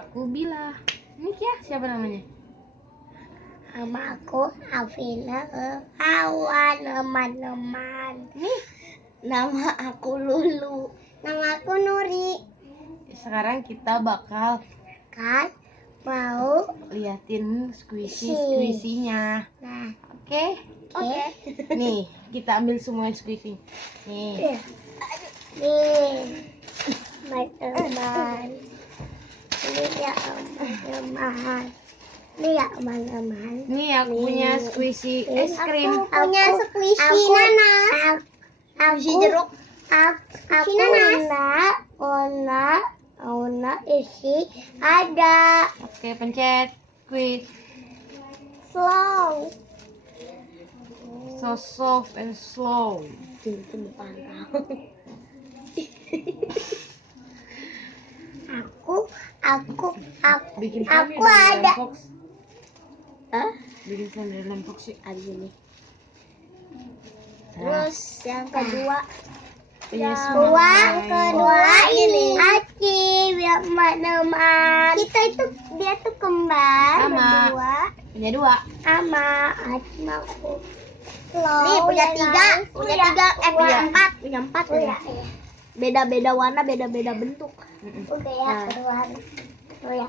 aku Bila. Ini Kia, siapa namanya? Nama aku Afina Awan, teman-teman. Nih, Nama aku Lulu. Nama aku Nuri. sekarang kita bakal Mau liatin squishy-squishy-nya. Nah, Oke? oke. Nih, kita ambil semua squishy. Nih. Nih, teman-teman. Ini ya teman-teman. Ini ya teman-teman. Nih aku punya squishy es krim. Aku punya squishy nanas. Squishy jeruk. Aku Ona isi ada. Oke, pencet squeeze. Slow. So soft and slow. Aku Bikin aku ada. Fox. Hah? Bikin Slenderman Fox sih. Ada ini. Terus yang kedua. Yes, Yang kedua ini Aci biar teman-teman. Kita itu dia tuh kembar Sama. berdua. Punya 2. Sama Aci aku. Nih punya 3, punya 4, punya 4 ya. Beda-beda warna, beda-beda bentuk. Udah ya, kedua. Oh ya.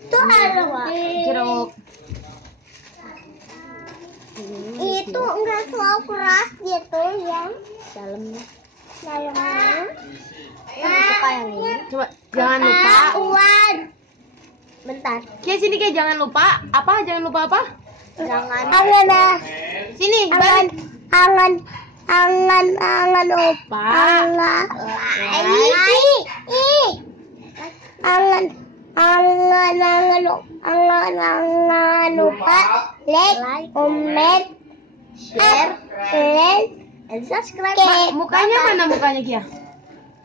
Itu ada Jeruk. itu enggak selalu keras gitu ya. Dalamnya. Kamu suka yang ini? Coba jangan lupa. Uwan. Bentar. Kia sini Kia, jangan lupa. Apa? Jangan lupa apa? Jangan. Sini. Angan opa. Angan lupa. Like, comment, share, and subscribe. Mukanya mana mukanya Kia?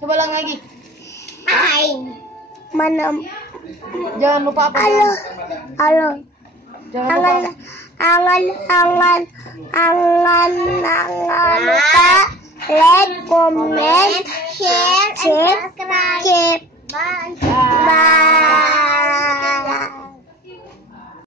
Coba ulang lagi. Mana? Jangan lupa apa? Halo. Jangan lupa. Angan lupa. Like, comment, share, and subscribe. Bye.